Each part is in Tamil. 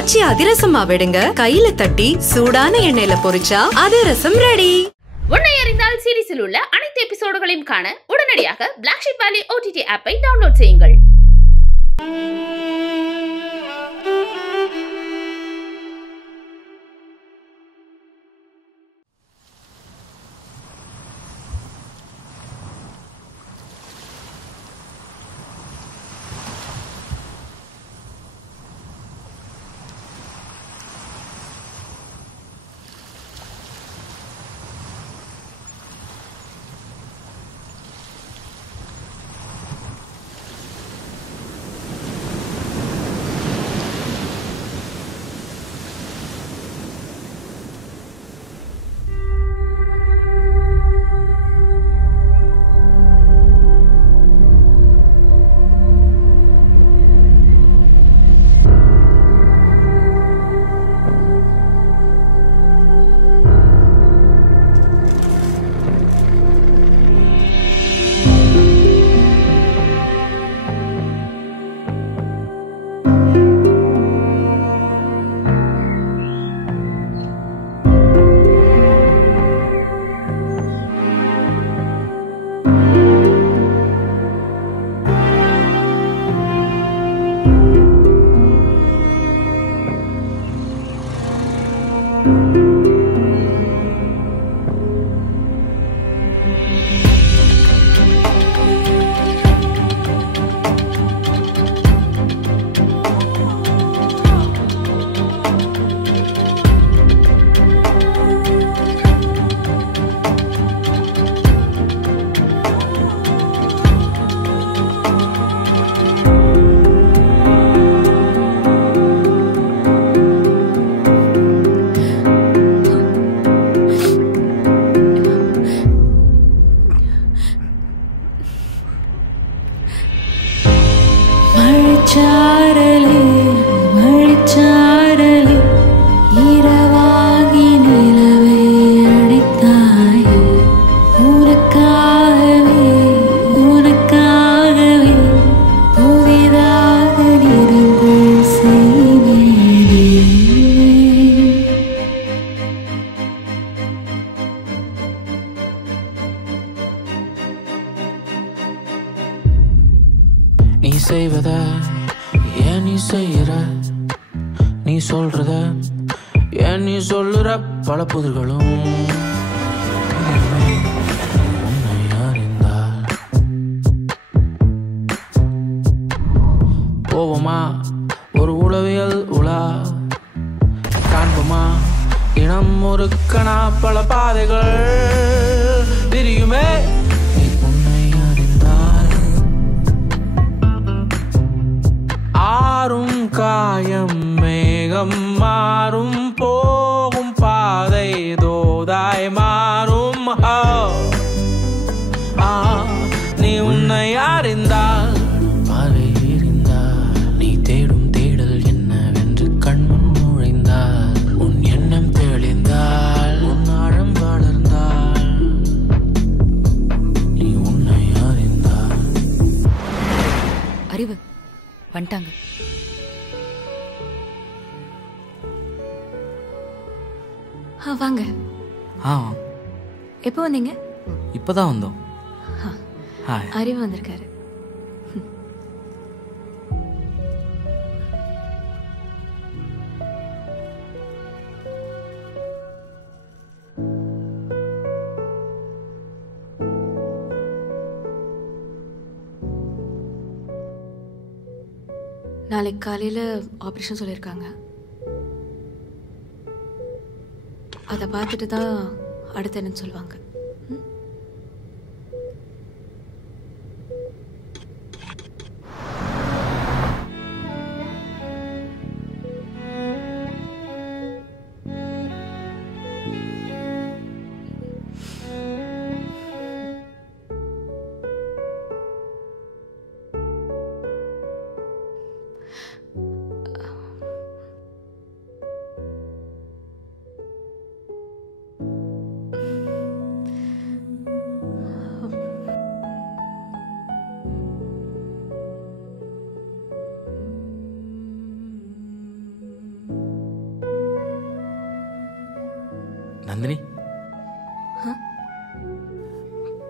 காய்ச்சி அதிரசமா விடுங்க, கையில தட்டி சூடான எண்ணெயில பொரிச்சா அதிரசம் ரெடி. உன்னை அறிந்தால் சீரிஸில் உள்ள அனைத்து எபிசோடுகளையும் காண உடனடியாக பிளாக் ஷீப் வேலி OTT ஆப்பை டவுன்லோட் செய்யுங்கள். நீ செய்வத ஏன் நீ செய்யற, நீ சொல்றத ஏன் நீ சொல்லுற, பல புதிர்களும் உன்னை அறிந்தால் போவோமா ஒரு உளவியல் உலா, காண்போமா இனம் ஒரு கணா, பல பாதைகள் தெரியுமே. ஆறும் காயம் மேகம் மாறும், போகும் பாதை தோதாய் மாறும். நீ உன்னை அறிந்தால் பாதை எறிந்தால், நீ தேடும் தேடல் என்னவென்று கண்முன் நுழைந்தால், உன் எண்ணம் தெளிந்தால், உன் ஆழம் வளர்ந்தால், நீ உன்னை அறிந்தால். அறிவு வந்துட்டாங்க. வாங்க. எப்போ வந்தீங்க? இப்பதான் வந்தோம். அறிவு வந்திருக்காரு. நாளைக்கு காலையில் ஆப்ரேஷன் சொல்லியிருக்காங்க. அதை பார்த்துட்டு தான் அடுத்து என்னன்னு சொல்லுவாங்க. நந்தினி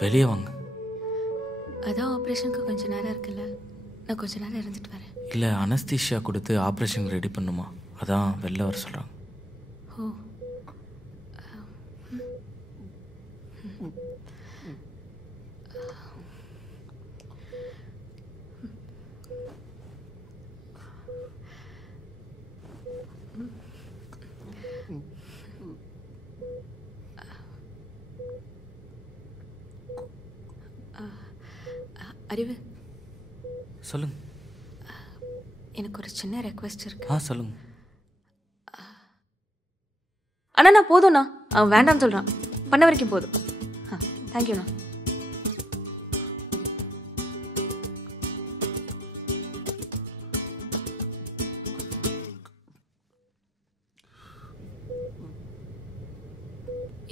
வெளியே வாங்க. அதான் ஆப்ரேஷனுக்கு கொஞ்சம் நேரம் இருக்குல்ல, நான் கொஞ்ச நேரம் இருந்துட்டு வரேன். இல்லை, அனஸ்தீஷியா கொடுத்து ஆப்ரேஷன் ரெடி பண்ணுமா, அதான் வெளில வர சொல்கிறாங்க. ஓ, அறிவு, சொல்லுங்க. எனக்கு ஒரு சின்ன ரெக்வெஸ்ட் இருக்கு. சொல்லுங்க. அண்ணா நான் போதும்ண்ணா, அவன் வேண்டாம்னு சொல்கிறான். பண்ண வரைக்கும் போதும். தேங்க்யூண்ணா.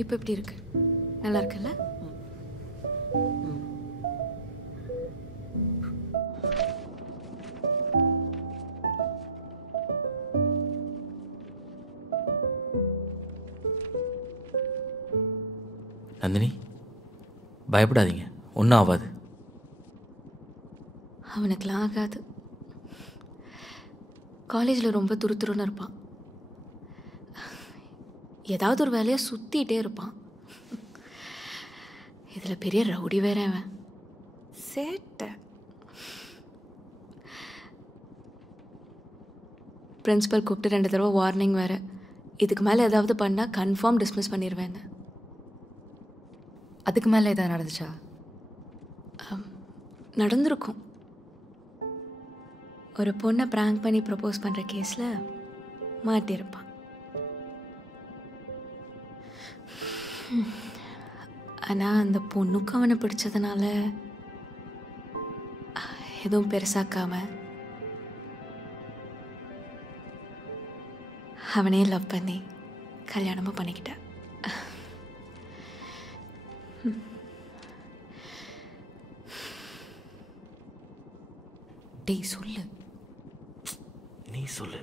இப்போ எப்படி இருக்கு? நல்லா இருக்குல்ல? நந்தினி, பயப்படாதீங்க, ஒன்றும் ஆகாது. அவனுக்குலாம் ஆகாது. காலேஜில் ரொம்ப துருத்துருன்னு இருப்பான். ஏதாவது ஒரு வேலையை சுற்றிகிட்டே இருப்பான். இதில் பெரிய ரவுடி வேற அவன். சேட்டை. பிரின்ஸிபல் கூப்பிட்டு 2 தடவை வார்னிங் வேறு. இதுக்கு மேலே ஏதாவது பண்ணால் கன்ஃபார்ம் டிஸ்மிஸ் பண்ணிடுவேன்னு. அதுக்கு மேலே எதாவது நடந்துச்சா? நடந்திருக்கும். ஒரு பொண்ணை ப்ராங்க் பண்ணி ப்ரப்போஸ் பண்ணுற கேஸில் மாட்டியிருப்பான். ஆனால் அந்த பொண்ணுக்கு அவனை பிடிச்சதுனால எதுவும் பெருசாக்காம அவனே லவ் பண்ணி கல்யாணமும் பண்ணிக்கிட்டேன். டேய் சொல்லு. நீ சொல்லு.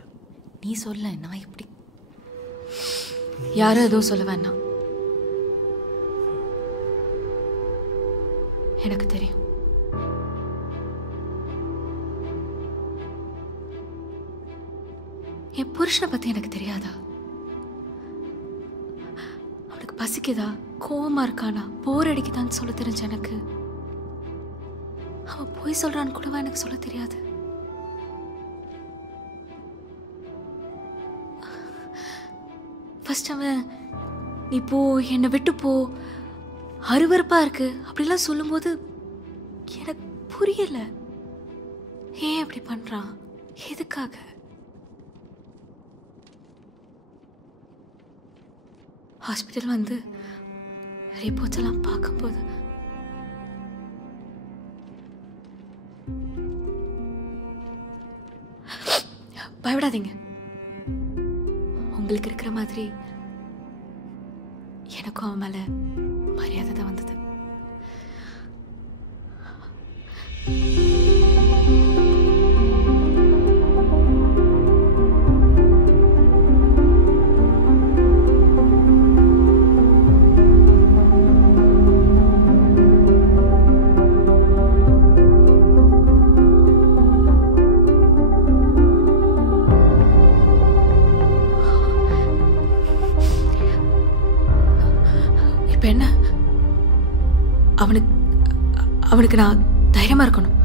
நீ சொல்ல, நான் எப்படி? யாரும் எதுவும் சொல்ல வேண்டாம். எனக்கு தெரியும். என் புருஷனை பத்தி எனக்கு தெரியாதா? அவனுக்கு பசிக்குதா, கோவமா இருக்கானா, போர் அடிக்குதான்னு சொல்ல தெரிஞ்ச எனக்கு அவன் போய் சொல்றான்னு கூடவா எனக்கு சொல்ல தெரியாது? ஃபர்ஸ்ட் அவன் நீ போ, என்னை விட்டு போ, அருவருப்பா இருக்கு அப்படிலாம் சொல்லும்போது எனக்கு புரியல. ஏன் அப்படி பண்றான், எதுக்காக? ஹாஸ்பிட்டல் வந்து ரிப்போர்ட்ஸ் எல்லாம் பார்க்கும்போது பயப்படாதீங்க. உங்களுக்கு இருக்கிற மாதிரி எனக்கும் அவன் மேல மரியாதை தான் வந்தது. இப்ப என்ன, அவனுக்கு நான் தைரியமா இருக்கணும்,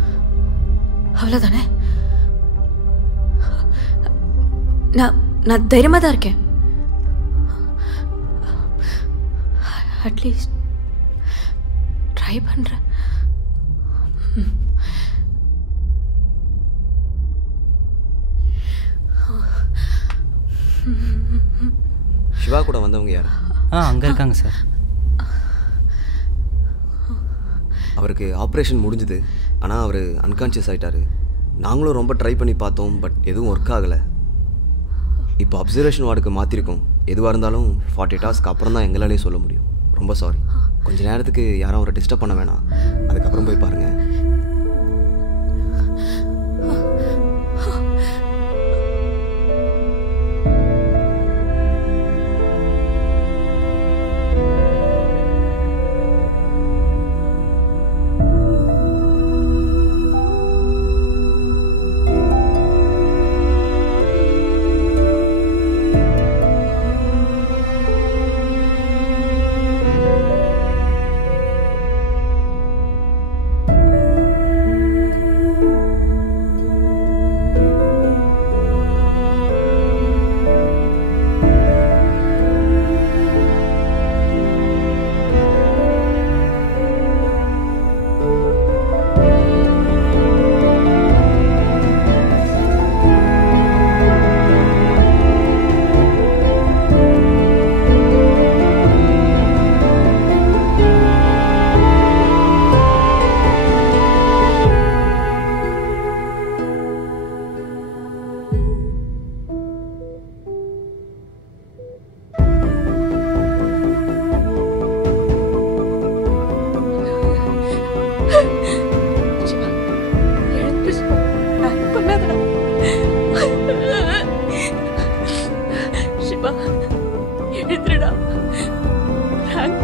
அவ்வளவுதானே? நான் தைரியமா தான் இருக்கேன். அட்லீஸ்ட் ட்ரை பண்றேன். சிவா கூட வந்தவங்க யார்? அங்கே இருக்காங்க சார். அவருக்கு ஆப்ரேஷன் முடிஞ்சுது, ஆனால் அவர் அன்கான்ஷியஸ் ஆகிட்டார். நாங்களும் ரொம்ப ட்ரை பண்ணி பார்த்தோம், பட் எதுவும் ஒர்க் ஆகலை. இப்போ அப்சர்வேஷன் வார்டுக்கு மாற்றிருக்கோம். எதுவாக இருந்தாலும் 48 ஹவர்ஸ்க்கு அப்புறம் தான் எங்களாலேயே சொல்ல முடியும். ரொம்ப சாரி. கொஞ்சம் நேரத்துக்கு யாரும் அவரை டிஸ்டர்ப் பண்ண வேணாம், அதுக்கப்புறம் போய் பாருங்கள்.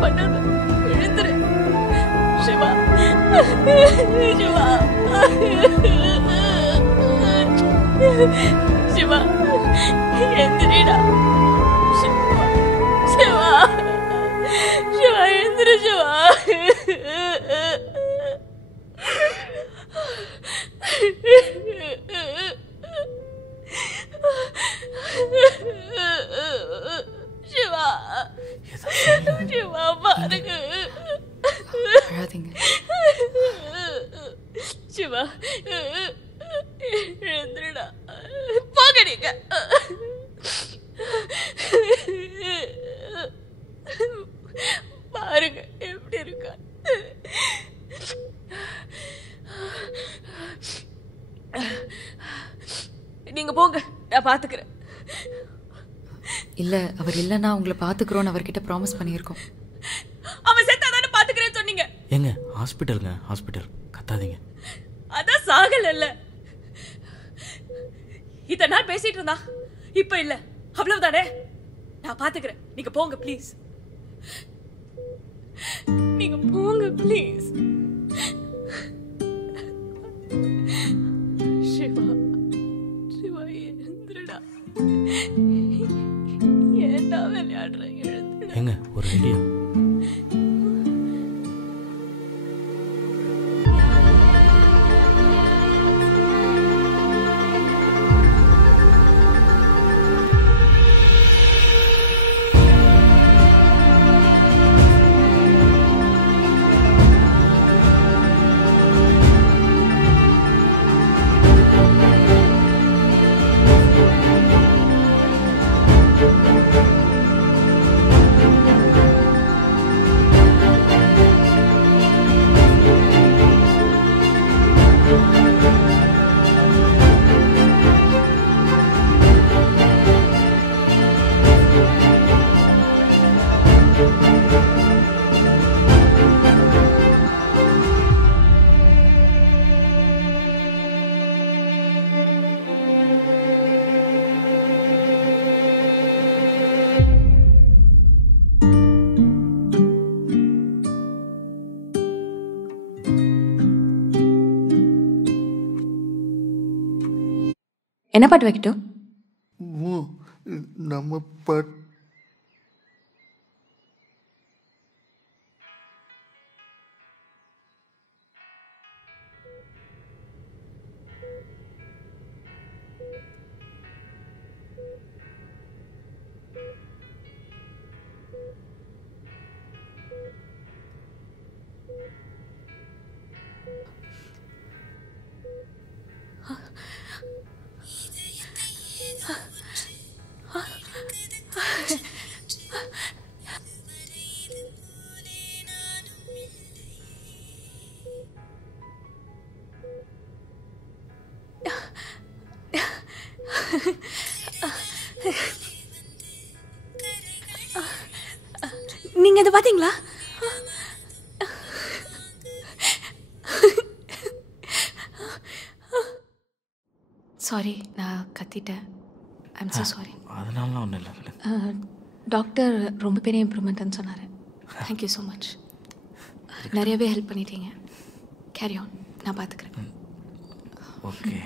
பண்ணாத. எழுந்துரு சிவா. சிவா சிவா எந்திரிடா. சிவா சிவா சிவா எந்திரு சிவா. சிவா சிவா பாருங்க. சிவா எழுந்துடா. போக நீங்க. பாருங்க எப்படி இருக்கா. நீங்க போங்க, நான் பாத்துக்கிறேன். இல்லை, அவர் இல்லைன்னா உங்களை பார்த்துக்கிறோன்னு அவர்கிட்ட ப்ராமிஸ் பண்ணியிருக்கோம். அவன் செத்தாதானே பாத்துக்கிறேன்னு சொன்னீங்க. ஏங்க ஹாஸ்பிட்டலுங்க, ஹாஸ்பிட்டல் கத்தாதீங்க. அதான் சாகல இல்ல. இத்தனை நாள் பேசிட்டு இருந்தா, இப்ப இல்ல, அவ்வளவுதானே. நான் பாத்துக்கிறேன், நீங்க போங்க ப்ளீஸ். நீங்க போங்க ப்ளீஸ். சிவா சிவா எழுந்துடா. ஏன்டா விளையாடுற? எழுந்துடா. ஏங்க ஒரு ஐடியா. என்ன பாட்டு வைக்கட்டும்? நம்ம பாட்டு. நீங்க இதை பாத்தீங்களா? சாரி, நான் கத்திட்டேன். I'm so sorry. அதனால ஒன்றும் இல்லை. டாக்டர் ரொம்ப பெரிய இம்ப்ரூவ்மெண்ட்னு சொன்னார். Thank you so much. நிறையவே ஹெல்ப் பண்ணிட்டீங்க. கேரி ஆன், நான் பார்த்துக்கிறேன். ஓகே.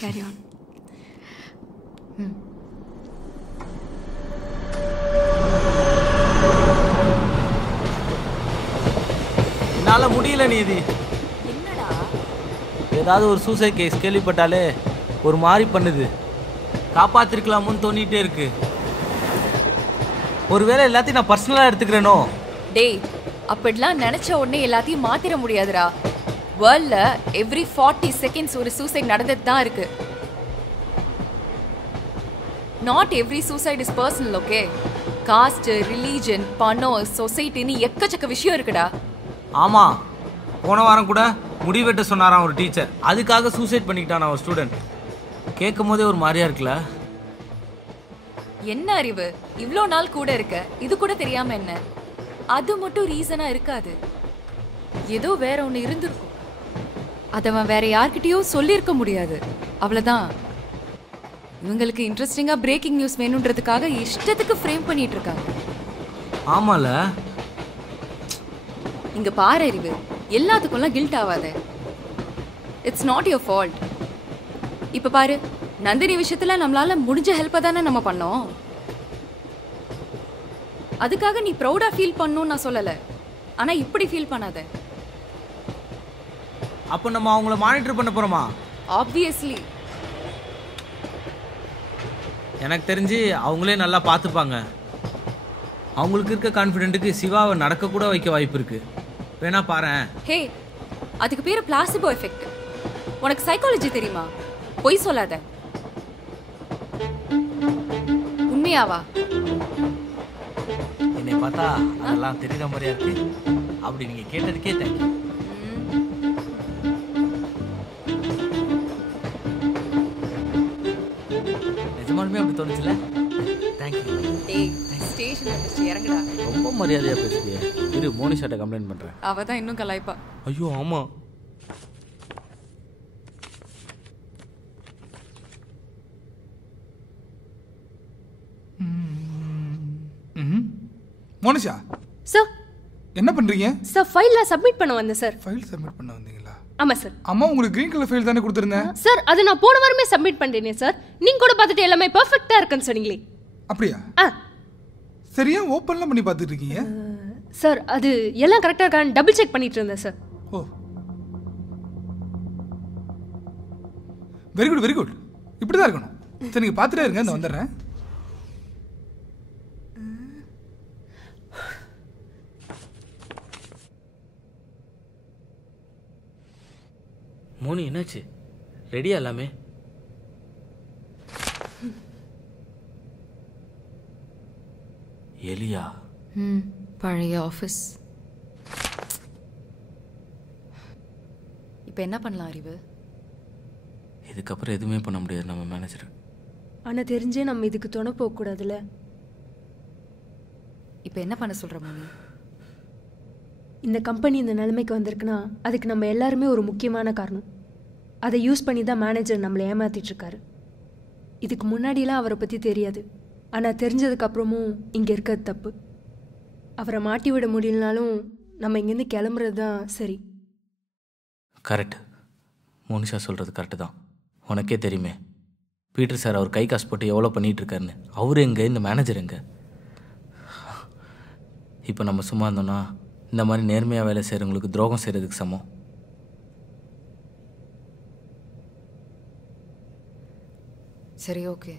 Carry on. என்னால் முடியல நீதி. ஏதாவது ஒரு சூசைட் கேஸ் கேள்விப்பட்டாலே ஒரு மாதிரி பண்ணுது. காப்பாற்றிருக்கலாமோன்னு தோணிகிட்டே இருக்கு. ஒருவேளை எல்லாத்தையும் நான் பர்சனலாக எடுத்துக்கிறேனோ? டேய், அப்படிலாம் நினச்ச உடனே எல்லாத்தையும் மாற்றிட முடியாதுடா. வேர்ல்டில் எவ்ரி 40 செகண்ட்ஸ் ஒரு சூசைட் நடந்துட்டு தான் இருக்கு. Not every suicide is personal, okay? Cost, religion, பணம், சொசைட்டின்னு எக்கச்சக்க விஷயம் இருக்குடா. ஆமாம், போன வாரம் கூட முடிவெட்ட சொன்னாராம் ஒரு டீச்சர். அதுக்காக சூசைட் பண்ணிக்கிட்டான் ஒரு ஸ்டூடெண்ட். கேட்கும் போதே ஒரு மாதிரியா இருக்குல்ல? என்ன அறிவு, இவ்வளோ நாள் கூட இருக்க, இது கூட தெரியாம என்ன? அது மட்டும் ரீசனா இருக்காது. ஏதோ வேற ஒன்று இருந்திருக்கும். அதை அவன் வேற யார்கிட்டயோ சொல்லியிருக்க முடியாது. அவ்வளோதான். இவங்களுக்கு இன்ட்ரெஸ்டிங்கா பிரேக்கிங் நியூஸ் வேணுன்றதுக்காக இஷ்டத்துக்கு ஃப்ரேம் பண்ணிட்டு இருக்காங்க. ஆமால. இங்க பாரு அறிவு, எல்லாத்துக்கும்லாம் கில்ட் ஆகாத. It's not your fault. இப்ப பாரு, நந்தினி விஷயத்துல நம்மளால முடிஞ்ச ஹெல்ப்பை தானே நம்ம பண்ணோம். அதுக்காக நீ ப்ரௌடா ஃபீல் பண்ணணும்னு நான் சொல்லல. ஆனா இப்படி ஃபீல் பண்ணாத. அப்போ நம்ம அவங்கள மானிட்டர் பண்ண போறோமா? ஆப்வியஸ்லி. எனக்கு தெரிஞ்சு அவங்களே நல்லா பார்த்துப்பாங்க. அவங்களுக்கு இருக்க கான்ஃபிடென்ட்டுக்கு சிவாவை நடக்க கூட வைக்க வாய்ப்பு இருக்கு. வேணா பாரேன். ஹே, அதுக்கு பேரு பிளாசிபோ எஃபெக்ட். உனக்கு சைக்காலஜி தெரியுமா? பொய் சொல்லாத. உண்மையாவா? என்னை பார்த்தா அதெல்லாம் தெரியுற மாதிரியா இருக்கு. அப்படி நீங்க கேட்டதுக்கே தேங்க்யூ. நிஜமாலுமே அப்படி தோணுச்சுல? தேங்க்யூ. டேய், ஸ்டேஷன்ல வச்சு இறங்குடா. ரொம்ப மரியாதையா பேசுறியே. இரு, மோனிஷாட்ட கம்ப்ளைண்ட் பண்றேன். அவ தான் இன்னும் கலாய்ப்பா. ஐயோ ஆமா. மோனிஷா சார், என்ன பண்றீங்க? சார் ஃபைல்ல சப்மிட் பண்ண வந்தேன் சார். ஃபைல் சப்மிட் பண்ண வந்தீங்களா? ஆமா சார். அம்மா உங்களுக்கு கிரீன் கலர் ஃபைல் தானே கொடுத்துருந்தேன். சார், அது நான் போன வாரமே சப்மிட் பண்ணிட்டேனே சார். நீங்க கூட பார்த்துட்டு எல்லாமே பெர்ஃபெக்ட்டா இருக்குன்னு சொன்னீங்களே. அப்படியா? சரியா ஓப்பன்லாம் பண்ணி பார்த்துட்டு இருக்கீங்க? சார், அது எல்லாம் கரெக்டா இருக்கான்னு டபுள் செக் பண்ணிட்டு இருந்தேன் சார். ஓ, வெரி குட் வெரி குட். இப்படி தான் இருக்கணும். சரி, நீங்கள் பார்த்துட்டே இருங்க, நான் வந்துடுறேன். மோனி, என்னாச்சு? ரெடியா எல்லாமே? எலியா? பழைய ஆஃபீஸ். இப்போ என்ன பண்ணலாம் அறிவு? இதுக்கப்புறம் எதுவுமே பண்ண முடியாது நம்ம மேனேஜர். ஆனா தெரிஞ்சே நம்ம இதுக்கு துணை போக கூடாதுல. இப்போ என்ன பண்ண சொல்ற மோனி? இந்த கம்பெனி இந்த நிலைமைக்கு வந்திருக்குன்னா அதுக்கு நம்ம எல்லாருமே ஒரு முக்கியமான காரணம். அதை யூஸ் பண்ணி தான் மேனேஜர் நம்மளை ஏமாத்திட்டு இருக்காரு. இதுக்கு முன்னாடிலாம் அவரை பற்றி தெரியாது. ஆனால் தெரிஞ்சதுக்கப்புறமும் இங்கே இருக்கிறது தப்பு. அவரை மாட்டி விட முடியலனாலும் நம்ம இங்கேருந்து கிளம்புறது தான் சரி. கரெக்ட். மோனிஷா சொல்கிறது கரெக்டு தான். உனக்கே தெரியுமே, பீட்டர் சார் அவர் கை காசு போட்டு எவ்வளோ பண்ணிகிட்டு இருக்காருன்னு. அவரு எங்கே, இந்த மேனேஜர் எங்கே? இப்போ நம்ம சும்மா இருந்தோன்னா இந்த மாதிரி நேர்மையாக வேலை செய்கிறவங்களுக்கு துரோகம் செய்கிறதுக்கு சமம். சரி, ஓகே.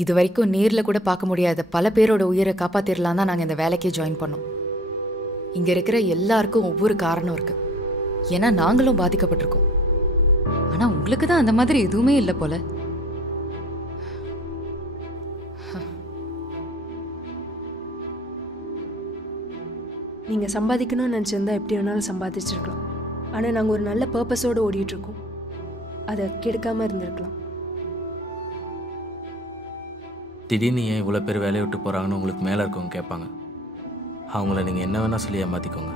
இது வரைக்கும் நேரில் கூட பார்க்க முடியாத பல பேரோட உயிரை காப்பாற்றிடலாம் தான் நாங்கள் இந்த வேலைக்கே ஜாயின் பண்ணோம். இங்கே இருக்கிற எல்லாருக்கும் ஒவ்வொரு காரணம் இருக்கு. ஏன்னா நாங்களும் பாதிக்கப்பட்டிருக்கோம். ஆனால் உங்களுக்கு தான் அந்த மாதிரி எதுவுமே இல்லை போல. நீங்கள் சம்பாதிக்கணும்னு நினச்சிருந்தா எப்படி வேணாலும் சம்பாதிச்சிருக்கலாம். ஆனால் நாங்கள் ஒரு நல்ல பர்பஸோடு ஓடிட்டுருக்கோம். அதை கெடுக்காமல் இருந்திருக்கலாம். திடீர்னு ஏன் இவ்வளோ பேர் வேலையை விட்டு போகிறாங்கன்னு உங்களுக்கு மேலே இருக்கவங்க கேட்பாங்க. அவங்கள நீங்கள் என்ன வேணால் சொல்லி ஏமாற்றிக்கோங்க.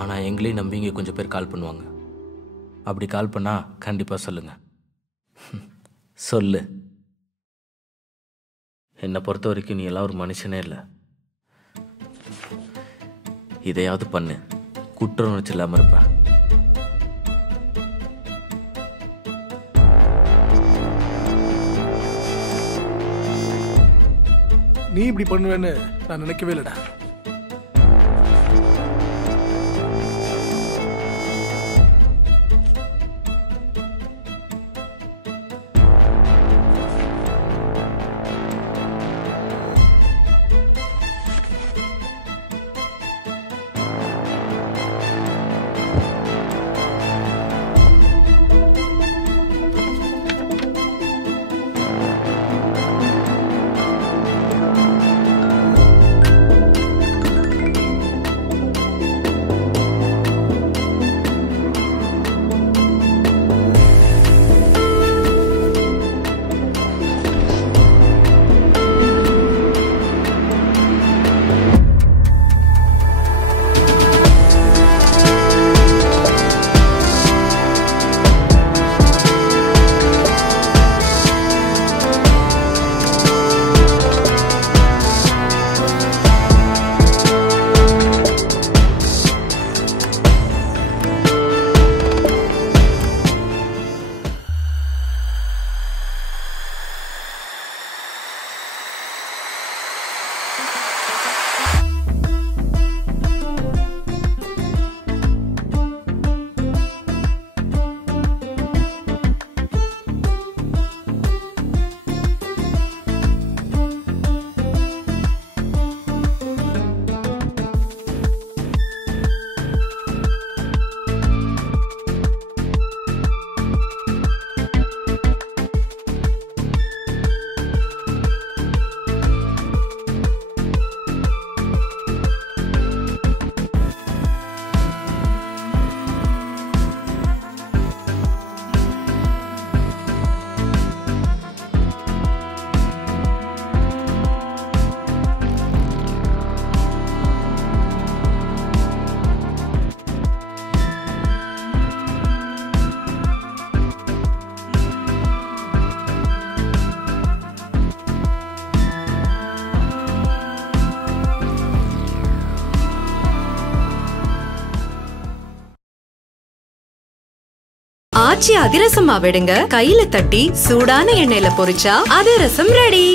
ஆனால் எங்களையும் நம்பி இங்கே கொஞ்சம் பேர் கால் பண்ணுவாங்க. அப்படி கால் பண்ணால் கண்டிப்பாக சொல்லுங்கள். சொல்லு. என்னை பொறுத்த வரைக்கும் நீ எல்லாம் ஒரு மனுஷனே இல்லை. இதையாவது பண்ணு, குற்ற உணர்ச்சி இல்லாமல் இருப்பேன். நீ இப்படி பண்ணுவேன்னு நான் நினைக்கவே இல்லடா. ஆச்சி அதிரசமா விடுங்க, கையில தட்டி சூடான எண்ணெயில பொரிச்சா அதிரசம் ரெடி.